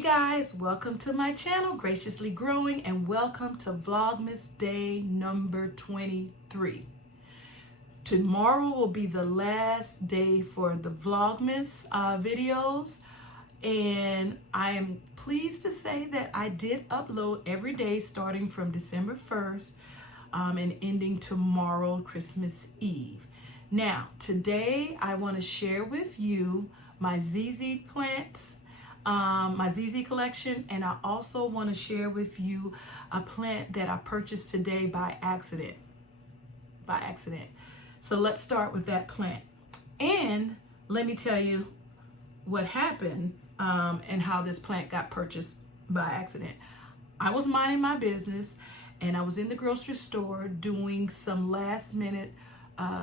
Hey guys, welcome to my channel, Graciously Growing, and welcome to Vlogmas day number 23. Tomorrow will be the last day for the Vlogmas videos, and I am pleased to say that I did upload every day starting from December 1st and ending tomorrow, Christmas Eve. Now, today I want to share with you my ZZ plants, my ZZ collection, and I also want to share with you a plant that I purchased today by accident. So let's start with that plant. And let me tell you what happened and how this plant got purchased by accident. I was minding my business and I was in the grocery store doing some last minute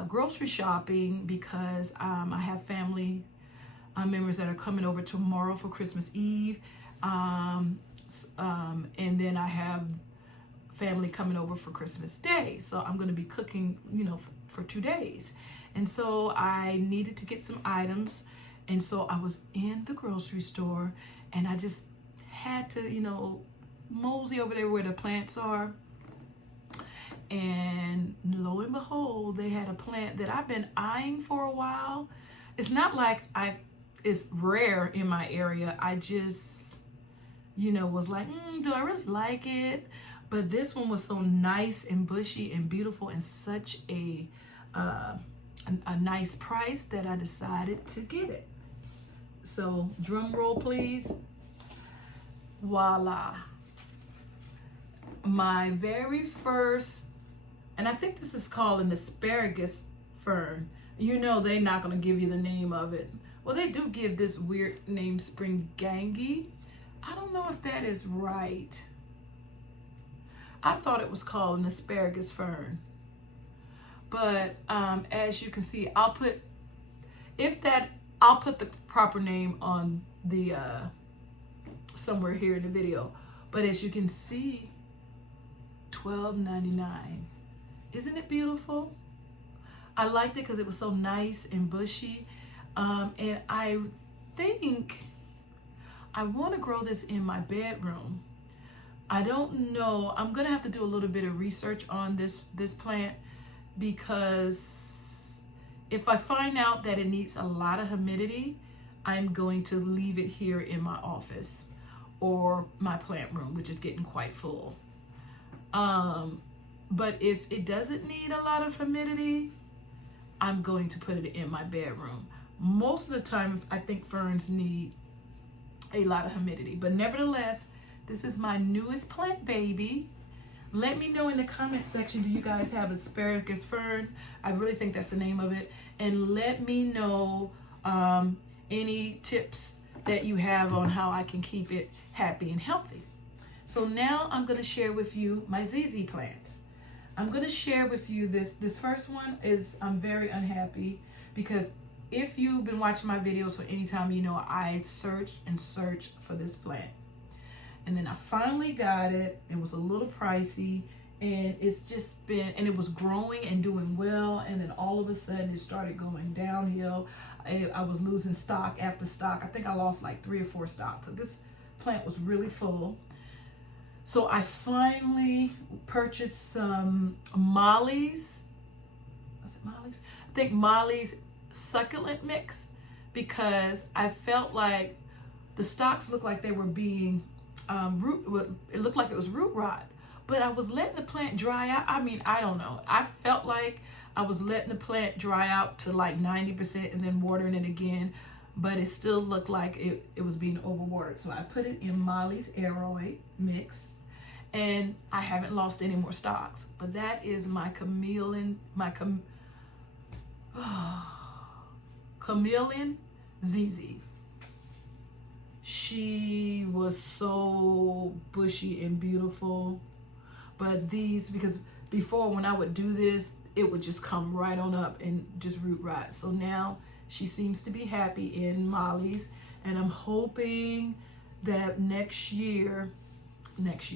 grocery shopping because I have family members that are coming over tomorrow for Christmas Eve, and then I have family coming over for Christmas Day. So I'm going to be cooking, for 2 days. And so I needed to get some items. And so I was in the grocery store and I just had to, mosey over there where the plants are. And lo and behold, they had a plant that I've been eyeing for a while. It's not like it's rare in my area. I just, was like, do I really like it? But this one was so nice and bushy and beautiful and such a nice price that I decided to get it. So drum roll, please. Voila. My very first, and I think this is called an asparagus fern. They're not going to give you the name of it. Well, they do give this weird name, Springangi. I don't know if that is right. I thought it was called an asparagus fern. But as you can see, I'll put the proper name on the somewhere here in the video. But as you can see, $12.99. Isn't it beautiful? I liked it because it was so nice and bushy. And I think I want to grow this in my bedroom. I don't know. I'm going to have to do a little bit of research on this plant, because if I find out that it needs a lot of humidity, I'm going to leave it here in my office or my plant room, which is getting quite full. But if it doesn't need a lot of humidity, I'm going to put it in my bedroom. Most of the time, I think ferns need a lot of humidity. But nevertheless, this is my newest plant baby. Let me know in the comment section, do you guys have asparagus fern? I really think that's the name of it. And let me know any tips that you have on how I can keep it happy and healthy. So now I'm going to share with you my ZZ plants. I'm going to share with you this first one is, I'm very unhappy because if you've been watching my videos for any time, I searched and searched for this plant. And then I finally got it. It was a little pricey, and it's just been, and it was growing and doing well. And then all of a sudden it started going downhill. I was losing stock after stock. I think I lost like 3 or 4 stocks. So this plant was really full. So I finally purchased some Molly's. Was it Molly's? I think Molly's succulent mix, because I felt like the stalks looked like they were being it looked like it was root rot, but I was letting the plant dry out. I don't know. I felt like I was letting the plant dry out to like 90% and then watering it again, but it still looked like it was being overwatered. So I put it in Molly's Aeroid mix, and I haven't lost any more stocks. But that is my chameleon ZZ. She was so bushy and beautiful. But these, because before when I would do this, it would just come right on up and just root rot. So now she seems to be happy in Molly's, and I'm hoping that next year, next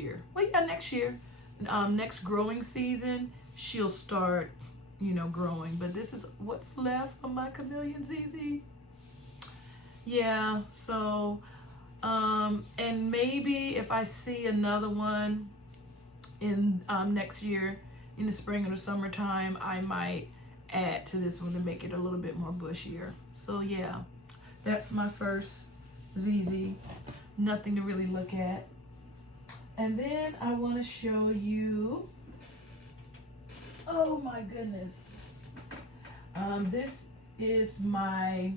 growing season, she'll start, growing. But this is what's left of my chameleon ZZ. Yeah, so And maybe if I see another one in next year in the spring or the summertime, I might add to this one to make it a little bit more bushier. So yeah, that's my first ZZ. Nothing to really look at. And then I want to show you, oh my goodness, this is my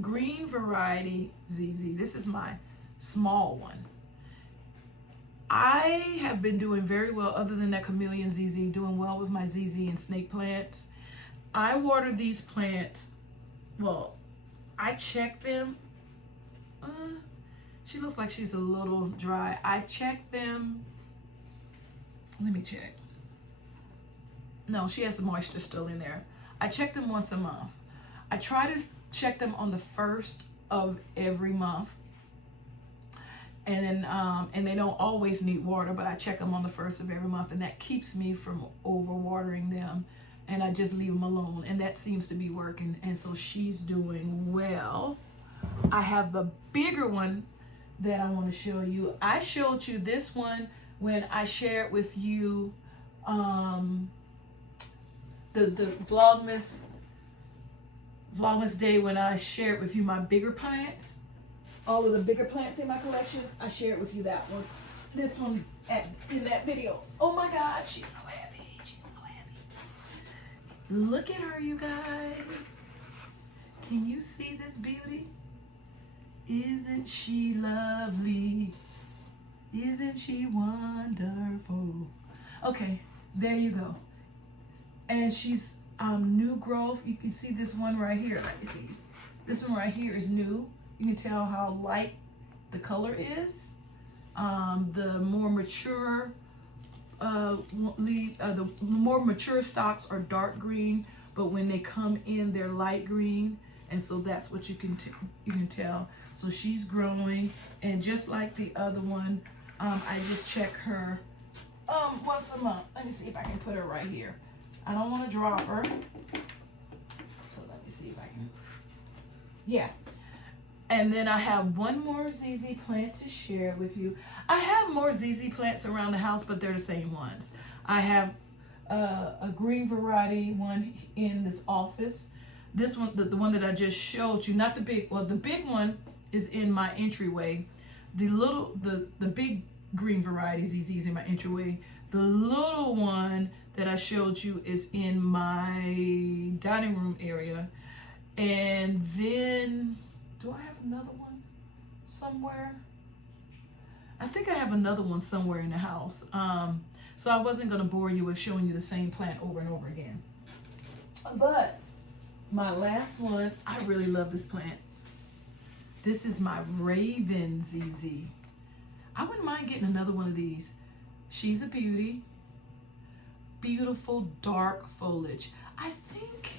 green variety ZZ. This is my small one. I have been doing very well, other than that chameleon ZZ, doing well with my ZZ and snake plants. I water these plants, well, I check them. She looks like she's a little dry. I check them, let me check. No, she has the moisture still in there. I check them once a month. I try to check them on the 1st of every month. And then, and they don't always need water, but I check them on the 1st of every month, and that keeps me from overwatering them. And I just leave them alone, and that seems to be working. And so she's doing well. I have the bigger one that I want to show you. I showed you this one when I shared with you the Vlogmas day, when I shared with you my bigger plants, all of the bigger plants in my collection. I shared with you that one. This one in that video. Oh my God, she's so heavy. She's so heavy. Look at her, you guys. Can you see this beauty? Isn't she lovely? Isn't she wonderful? Okay, there you go. And she's new growth. You can see this one right here. Let me see. This one right here is new. You can tell how light the color is. The more mature the more mature stalks are dark green, but when they come in, they're light green. And so that's what you can tell. So she's growing, and just like the other one, I just check her once a month. Let me see if I can put her right here. I don't want to drop her, so let me see if I can. Yeah. And then I have one more ZZ plant to share with you. I have more ZZ plants around the house, but they're the same ones. I have a green variety one in this office. This one, the one that I just showed you, not the big, well, the big one is in my entryway. The big green variety ZZ is in my entryway. The little one that I showed you is in my dining room area. And then, do I have another one somewhere? I think I have another one somewhere in the house. So I wasn't gonna bore you with showing you the same plant over and over again. But my last one, I really love this plant. This is my Raven ZZ. I wouldn't mind getting another one of these. She's a beauty. Beautiful dark foliage. I think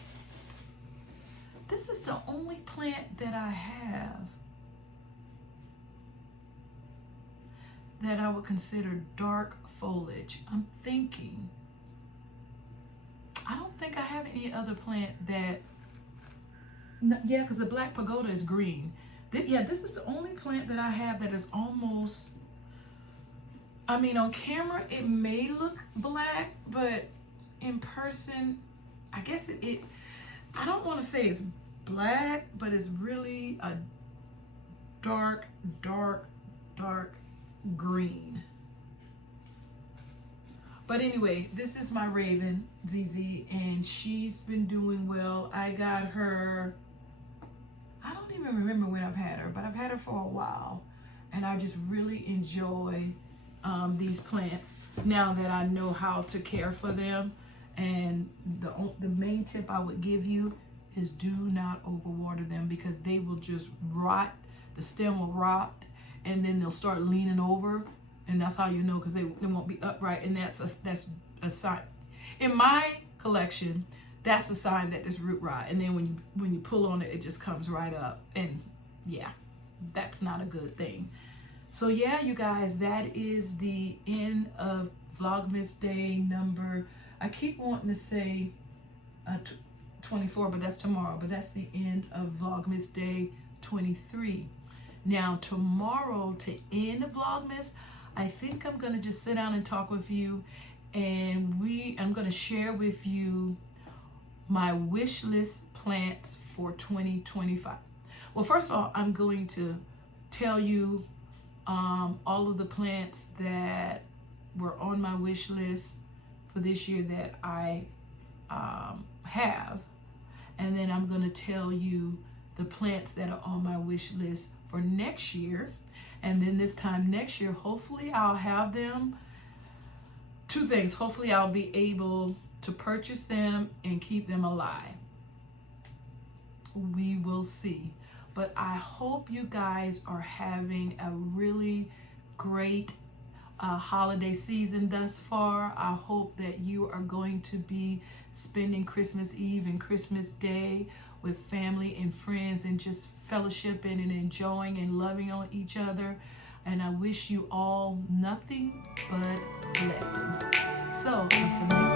this is the only plant that I have that I would consider dark foliage. I'm thinking, I don't think I have any other plant that, yeah, because the black pagoda is green. Yeah, this is the only plant that I have that is almost, I mean, on camera it may look black, but in person, I guess it I don't want to say it's black, but it's really a dark green. But anyway, this is my Raven ZZ, and she's been doing well. I got her, I don't even remember when I've had her, but I've had her for a while, and I just really enjoy these plants now that I know how to care for them. And the main tip I would give you is do not overwater them, because they will just rot. The stem will rot, and then they'll start leaning over, and that's how you know, because they won't be upright. And that's a sign. In my collection, that's a sign that there's root rot. And then when you pull on it, it just comes right up, and yeah, that's not a good thing. So yeah, you guys, that is the end of Vlogmas Day number, I keep wanting to say 24, but that's tomorrow. But that's the end of Vlogmas Day 23. Now tomorrow, to end the Vlogmas, I think I'm gonna just sit down and talk with you, and I'm gonna share with you my wish list plants for 2025. Well, first of all, I'm going to tell you all of the plants that were on my wish list for this year that I have, and then I'm going to tell you the plants that are on my wish list for next year. And then this time next year, hopefully I'll have them. Two things: hopefully I'll be able to purchase them and keep them alive. We will see. But I hope you guys are having a really great holiday season thus far. I hope that you are going to be spending Christmas Eve and Christmas Day with family and friends and just fellowshipping and enjoying and loving on each other. And I wish you all nothing but blessings. So until next